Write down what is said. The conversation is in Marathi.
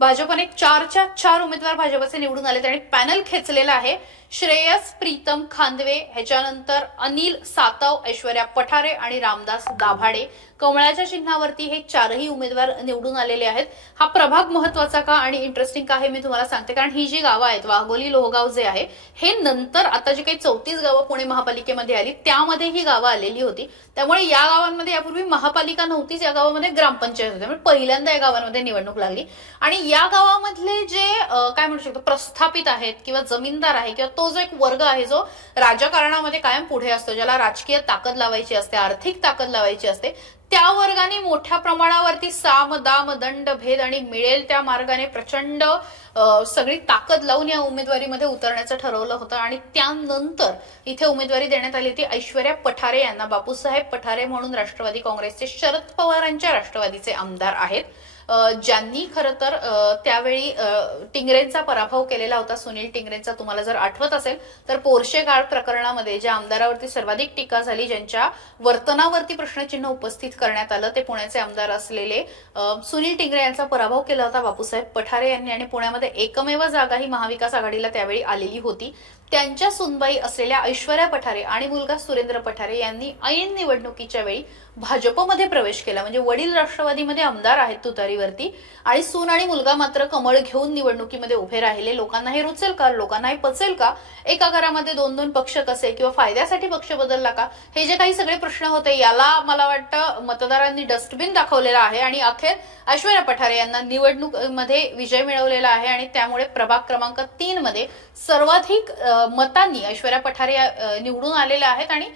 भाजपने 4च्या 4 उमेदवार भाजपचे निवडून आले आणि पॅनल खेचलेला आहे। श्रेयस प्रीतम खांदवे, ह्याच्यानंतर अनिल सातव, ऐश्वर्या पठारे आणि रामदास दाभाडे। कमळाच्या चिन्हावरती हे चारही उमेदवार निवडून आलेले आहेत। हा प्रभाग महत्त्वाचा का आणि इंटरेस्टिंग का हे मी तुम्हाला सांगते, कारण ही जी गावं आहेत, वाघोली, लोहगाव जे आहे, हे नंतर आता जी काही 34 गावं पुणे महापालिकेमध्ये आली त्यामध्ये ही गावं आलेली होती। त्यामुळे या गावांमध्ये यापूर्वी महापालिका नव्हतीच, या गावामध्ये ग्रामपंचायत होती। त्यामुळे पहिल्यांदा या गावांमध्ये निवडणूक लागली आणि या गावामधले जे काय म्हणू शकतो प्रस्थापित आहेत किंवा जमीनदार आहे किंवा तो जो एक वर्ग आहे जो राजकारणामध्ये कायम पुढे असतो, ज्याला राजकीय ताकद लावायची असते, आर्थिक ताकद लावायची असते, त्या वर्गाने मोठ्या प्रमाणावरती साम दाम दंड भेद आणि मिळेल त्या मार्गाने प्रचंड सगळी ताकद लावून या उमेदवारीमध्ये उतरण्याचं ठरवलं होतं। आणि त्यानंतर इथे उमेदवारी देण्यात आली होती ऐश्वर्या पठारे यांना। बापूसाहेब पठारे म्हणून राष्ट्रवादी काँग्रेसचे शरद पवारांच्या राष्ट्रवादीचे आमदार आहेत, ज्यांनी खरं तर त्यावेळी टिंगरेंचा पराभव केलेला होता, सुनील टिंगरेंचा। तुम्हाला जर आठवत असेल तर पोर्शे गाळ प्रकरणामध्ये ज्या आमदारावरती सर्वाधिक टीका झाली, ज्यांच्या वर्तनावरती प्रश्नचिन्ह उपस्थित करण्यात आलं, ते पुण्याचे आमदार असलेले सुनील टिंगरे यांचा पराभव केला होता बापूसाहेब पठारे यांनी। आणि पुण्यामध्ये एकमेव जागा ही महाविकास आघाडीला त्यावेळी आलेली होती। त्यांच्या सुनबाई असलेल्या ऐश्वर्या पठारे आणि मुलगा सुरेंद्र पठारे यांनी ऐन निवडणुकीच्या वेळी भाजपमध्ये प्रवेश केला। म्हणजे वडील राष्ट्रवादीमध्ये आमदार आहेत तुतारीवरती आणि सून आणि मुलगा मात्र कमळ घेऊन निवडणुकीमध्ये उभे राहिले। लोकांना हे रुचेल का, लोकांना हे पचेल का, एका घरामध्ये दोन दोन पक्ष कसे किंवा फायद्यासाठी पक्ष बदलला का, हे जे काही सगळे प्रश्न होते, याला मला वाटतं मतदारांनी डस्टबिन दाखवलेला आहे आणि अखेर ऐश्वर्या पठारे यांना निवडणूक मध्ये विजय मिळवलेला आहे। आणि त्यामुळे प्रभाग क्रमांक 3 मध्ये सर्वाधिक मतांनी ऐश्वर्या पठारे निवडून आलेल्या आहेत आणि